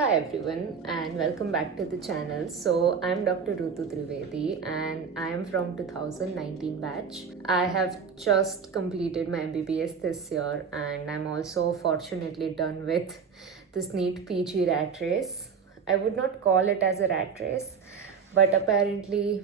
Hi everyone and welcome back to the channel. So I'm Dr. Rutu Trivedi and I am from 2019 batch. I have just completed my MBBS this year and I'm also fortunately done with this neat PG rat race. I would not call it as a rat race, but apparently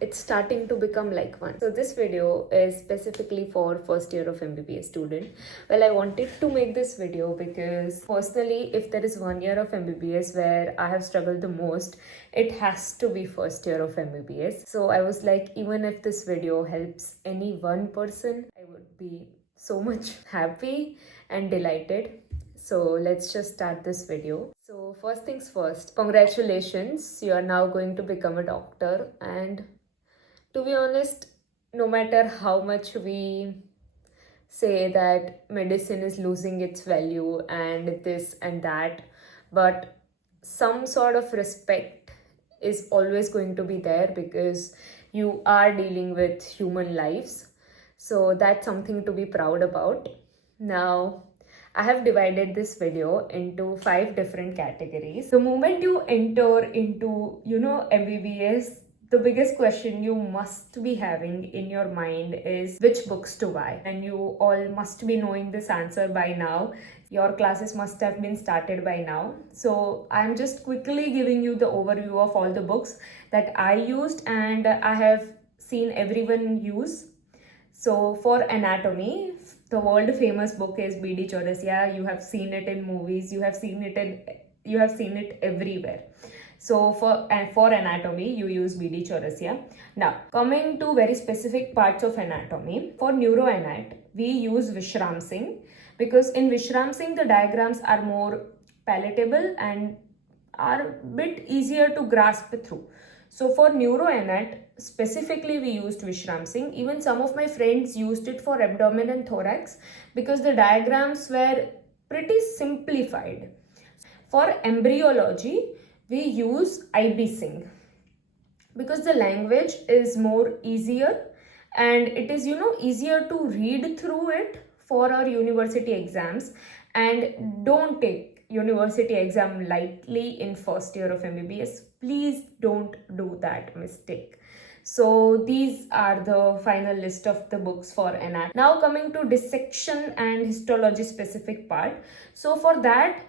it's starting to become like one. So this video is specifically for first year of MBBS student. Well, I wanted to make this video because personally, if there is 1 year of MBBS where I have struggled the most, it has to be first year of MBBS. So I was like, even if this video helps any one person, I would be so much happy and delighted. So let's just start this video. So first things first, congratulations, you are now going to become a doctor. And to be honest, no matter how much we say that medicine is losing its value and this and that, but some sort of respect is always going to be there because you are dealing with human lives. So that's something to be proud about. Now, I have divided this video into 5 different categories. The moment you enter into, MBBS, the biggest question you must be having in your mind is which books to buy. And you all must be knowing this answer by now. Your classes must have been started by now. So I'm just quickly giving you the overview of all the books that I used and I have seen everyone use. So for anatomy, the world famous book is BD Chaurasia. You have seen it in movies, you have seen it everywhere. So for anatomy, you use BD Chaurasia. Now, coming to very specific parts of anatomy, for neuroanat, we use Vishram Singh because in Vishram Singh, the diagrams are more palatable and are a bit easier to grasp through. So for neuroanat, specifically we used Vishram Singh. Even some of my friends used it for abdomen and thorax because the diagrams were pretty simplified. For embryology, we use IB Singh because the language is more easier and it is easier to read through it for our university exams. And don't take university exam lightly in first year of MBBS. Please don't do that mistake. So these are the final list of the books for anatomy. Now coming to dissection and histology specific part. So for that,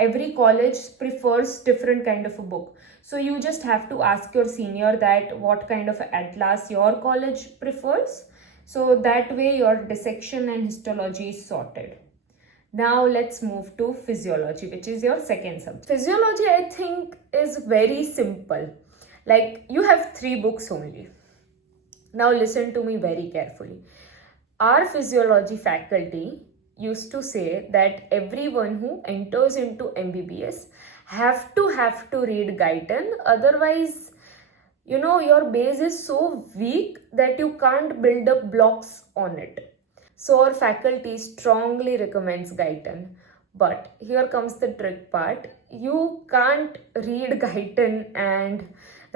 every college prefers different kind of a book. So you just have to ask your senior that what kind of atlas your college prefers. So that way your dissection and histology is sorted. Now let's move to physiology, which is your second subject. Physiology, I think, is very simple. Like you have 3 books only. Now listen to me very carefully. Our physiology faculty used to say that everyone who enters into MBBS have to read Guyton, otherwise your base is so weak that you can't build up blocks on it. So our faculty strongly recommends Guyton. But here comes the trick part. You can't read Guyton and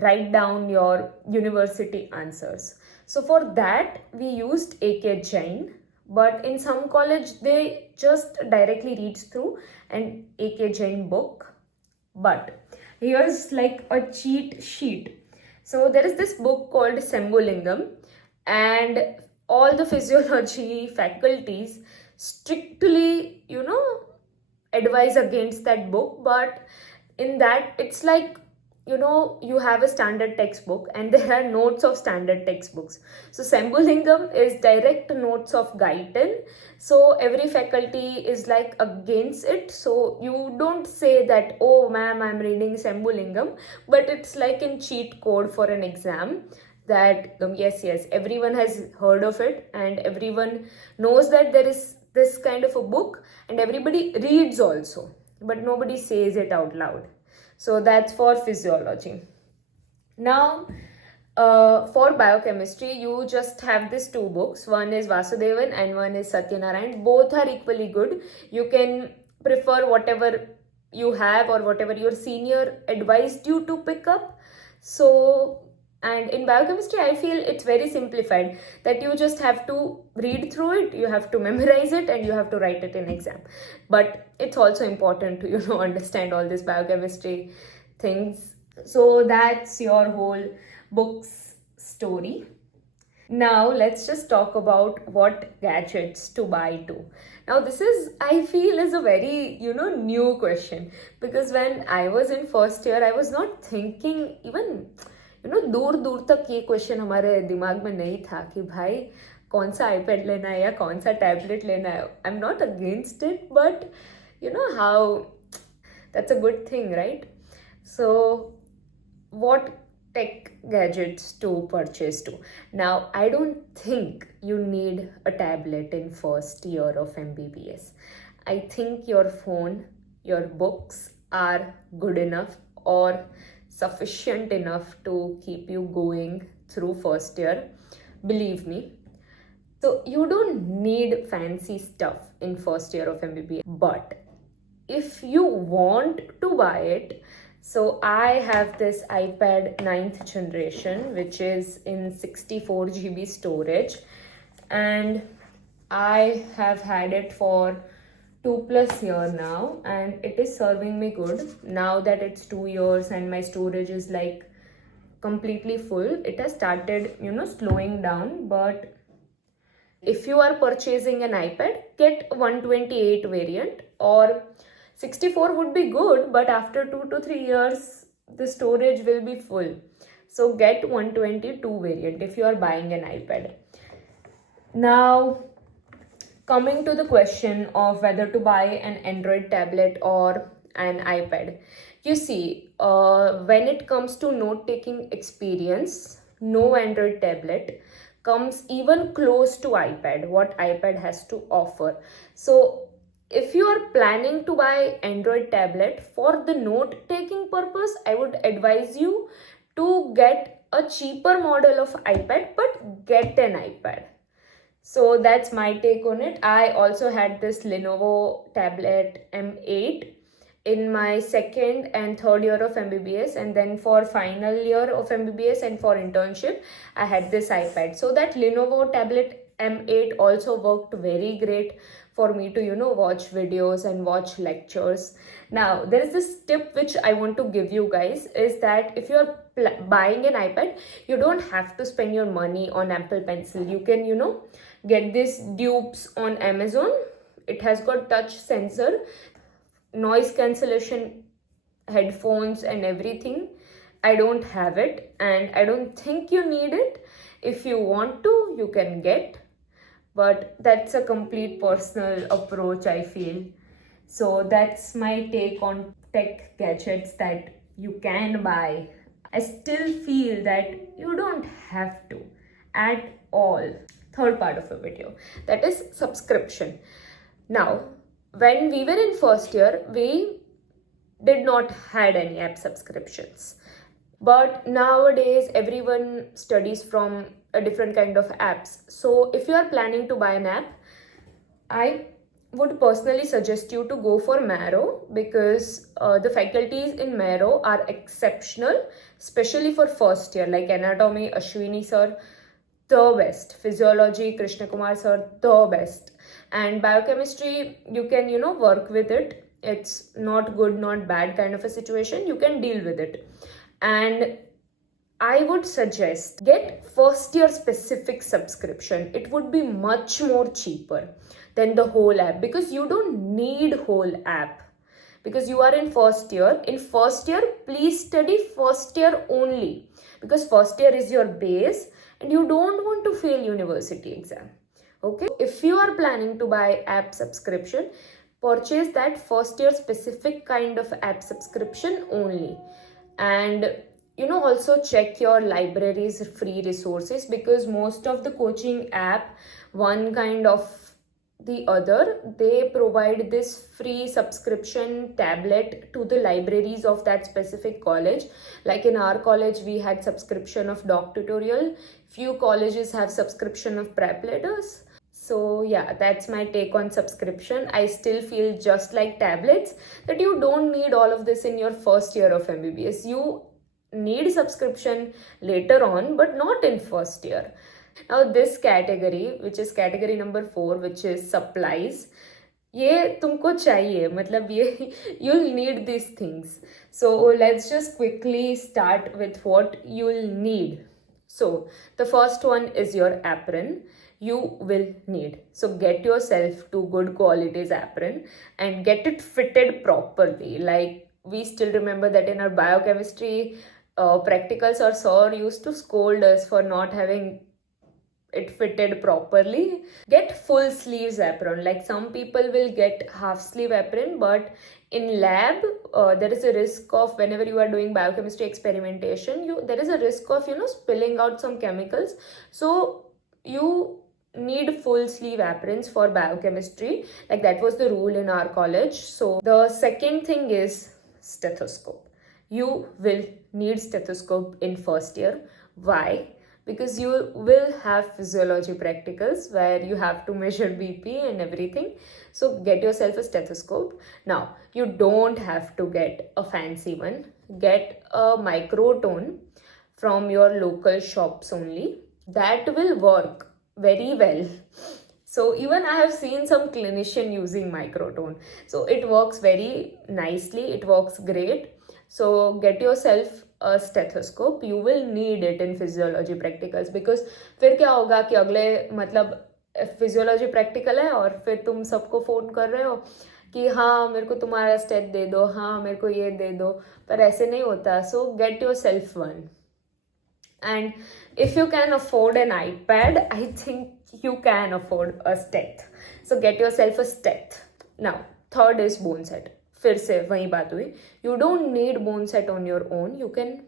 write down your university answers. So for that, we used A.K. Jain. But in some college, they just directly read through an A.K. Jain book. But here's like a cheat sheet. So there is this book called Sembulingam, and all the physiology faculties strictly, advise against that book. But in that, it's like, you have a standard textbook and there are notes of standard textbooks. So Sembulingam is direct notes of Guyton. So every faculty is like against it. So you don't say that, oh ma'am, I'm reading Sembulingam, but it's like in cheat code for an exam that yes, everyone has heard of it and everyone knows that there is this kind of a book and everybody reads also, but nobody says it out loud. So that's for physiology. Now, for biochemistry, you just have these 2 books. One is Vasudevan and one is Satyanarayan. Both are equally good. You can prefer whatever you have or whatever your senior advised you to pick up. So And in biochemistry, I feel it's very simplified, that you just have to read through it, you have to memorize it, and you have to write it in exam. But it's also important to, understand all this biochemistry things. So that's your whole book's story. Now let's just talk about what gadgets to buy to. Now this is, I feel, is a very, new question, because when I was in first year, I was not thinking even, दूर दूर तक ये question हमारे दिमाग में नहीं था कि भाई कौन सा आईपैड लेना है या कौन सा टैबलेट लेना है. I am not against it, but how that's a good thing, right? So what tech gadgets to purchase to? Now I don't think you need a tablet in first year of MBBS. I think your phone, your books are good enough or sufficient enough to keep you going through first year. Believe me. So you don't need fancy stuff in first year of MBBS. But if you want to buy it, so I have this iPad 9th generation, which is in 64 GB storage, and I have had it for 2+ years now, and it is serving me good. Now that it's 2 years and my storage is like completely full, it has started, slowing down. But if you are purchasing an iPad, get 128 variant, or 64 would be good, but after 2 to 3 years, the storage will be full. So get 122 variant if you are buying an iPad. Now, coming to the question of whether to buy an Android tablet or an iPad. You see, when it comes to note-taking experience, no Android tablet comes even close to iPad, what iPad has to offer. So if you are planning to buy Android tablet for the note-taking purpose, I would advise you to get a cheaper model of iPad, but get an iPad. So that's my take on it. I also had this Lenovo tablet M8 in my second and third year of MBBS, and then for final year of MBBS and for internship, I had this iPad. So that Lenovo tablet M8 also worked very great for me to, watch videos and watch lectures. Now, there is this tip which I want to give you guys, is that if you are buying an iPad, you don't have to spend your money on Apple Pencil. You can, get this dupes on Amazon. It has got touch sensor, noise cancellation headphones and everything. I don't have it, and I don't think you need it. If you want to, you can get, but that's a complete personal approach, I feel. So that's my take on tech gadgets that you can buy. I still feel that you don't have to at all. Third part of a video, that is subscription. Now, when we were in first year, we did not had any app subscriptions. But nowadays, everyone studies from a different kind of apps. So if you are planning to buy an app, I would personally suggest you to go for Marrow, because the faculties in Marrow are exceptional, especially for first year, like anatomy, Ashwini sir, the best. Physiology, Krishna Kumar sir, the best. And biochemistry, you can, work with it. It's not good, not bad kind of a situation. You can deal with it. And I would suggest get first year specific subscription. It would be much more cheaper than the whole app, because you don't need whole app, because you are in first year. In first year, please study first year only, because first year is your base and you don't want to fail university exam. Okay, if you are planning to buy app subscription, purchase that first year specific kind of app subscription only. And also check your library's free resources, because most of the coaching app, one kind of the other, they provide this free subscription tablet to the libraries of that specific college. Like in our college, we had subscription of doc tutorial. Few colleges have subscription of prep letters. So yeah, that's my take on subscription. I still feel just like tablets, that you don't need all of this in your first year of MBBS. You need subscription later on, but not in first year. Now this category, which is category number 4, which is supplies, ये तुमको चाहिए, मतलब ये you'll need these things. So let's just quickly start with what you'll need. So the first one is your apron. You will need. So get yourself two good qualities apron and get it fitted properly. Like we still remember that in our biochemistry practicals, our sir used to scold us for not having it fitted properly. Get full sleeves apron. Like some people will get half sleeve apron, but in lab there is a risk of, whenever you are doing biochemistry experimentation, there is a risk of spilling out some chemicals. So you need full sleeve aprons for biochemistry. Like that was the rule in our college. So the second thing is stethoscope. You will need stethoscope in first year. Why? Because you will have physiology practicals where you have to measure BP and everything. So get yourself a stethoscope. Now, you don't have to get a fancy one. Get a microtone from your local shops only. That will work very well. So even I have seen some clinician using microtone. So it works very nicely. It works great. So get yourself a stethoscope. You will need it in physiology practicals, because फिर क्या होगा कि अगले मतलब physiology practical है और फिर तुम सबको फ़ोन कर रहे हो कि हाँ मेरे को तुम्हारा स्टेथ दे दो, हाँ मेरे को ये दे दो, पर ऐसे नहीं होता. सो get your self one. And if you can afford an iPad, I think you can afford a steth. So get yourself a steth. Now, third is bone set. फिर से वही बात हुई. You don't need bone set on your own. You can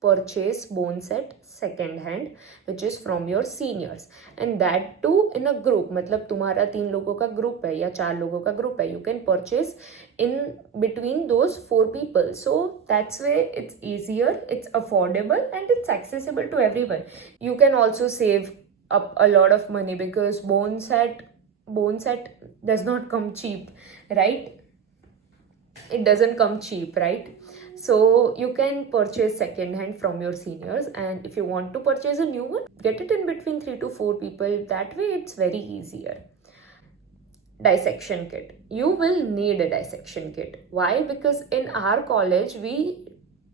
purchase bone set second hand, which is from your seniors, and that too in a group. मतलब तुम्हारा 3 लोगों का group है या 4 लोगों का ग्रुप है. You can purchase in between those 4 people. So that's way it's easier, it's affordable, and it's accessible to everyone. You can also save up a lot of money because bone set does not come cheap, right? It doesn't come cheap, right? So you can purchase second hand from your seniors, and if you want to purchase a new one, get it in between 3 to 4 people. That way it's very easier. Dissection kit. You will need a dissection kit. Why? Because in our college we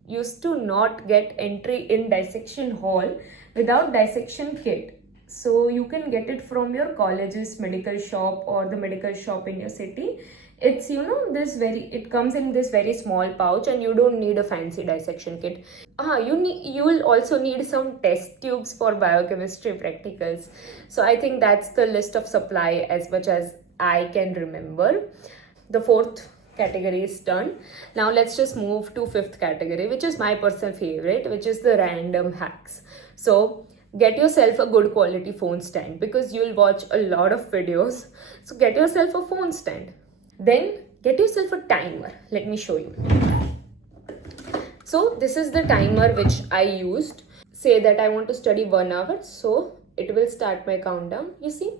used to not get entry in dissection hall without dissection kit. So you can get it from your college's medical shop or the medical shop in your city. It's it comes in this very small pouch, and you don't need a fancy dissection kit. You will also need some test tubes for biochemistry practicals. So I think that's the list of supply as much as I can remember. The fourth category is done. Now let's just move to fifth category, which is my personal favorite, which is the random hacks. So get yourself a good quality phone stand, because you'll watch a lot of videos. So get yourself a phone stand. Then get yourself a timer. Let me show you. So this is the timer which I used. Say that I want to study 1 hour, so it will start my countdown, you see.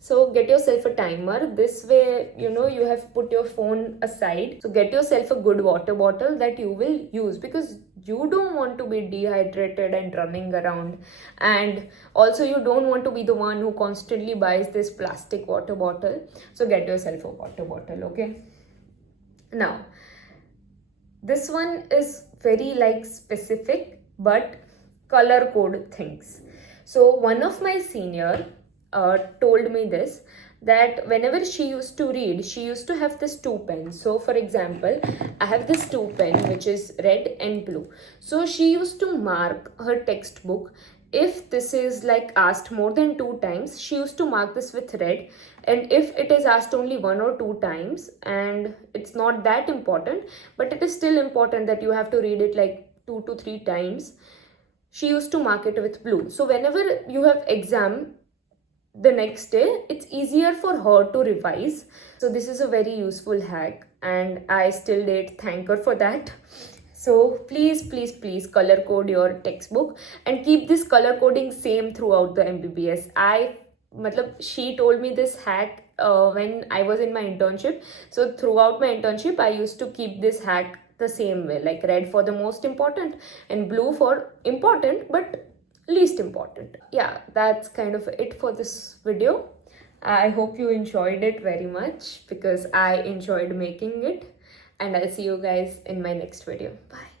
So get yourself a timer. This way, you have put your phone aside. So get yourself a good water bottle that you will use, because you don't want to be dehydrated and running around. And also you don't want to be the one who constantly buys this plastic water bottle. So get yourself a water bottle, okay? Now, this one is very specific, but color code things. So one of my senior told me this, that whenever she used to read, she used to have this 2 pens. So for example, I have this 2 pen which is red and blue. So she used to mark her textbook. If this is asked more than 2 times, she used to mark this with red. And if it is asked only 1 or 2 times, and it's not that important, but it is still important that you have to read it 2 to 3 times, she used to mark it with blue. So whenever you have exam the next day, it's easier for her to revise. So this is a very useful hack, and I still did thank her for that. So please color code your textbook, and keep this color coding same throughout the MBBS. She told me this hack when I was in my internship. So throughout my internship, I used to keep this hack the same way, like red for the most important and blue for important but least important. Yeah, that's kind of it for this video. I hope you enjoyed it very much because I enjoyed making it, and I'll see you guys in my next video. Bye.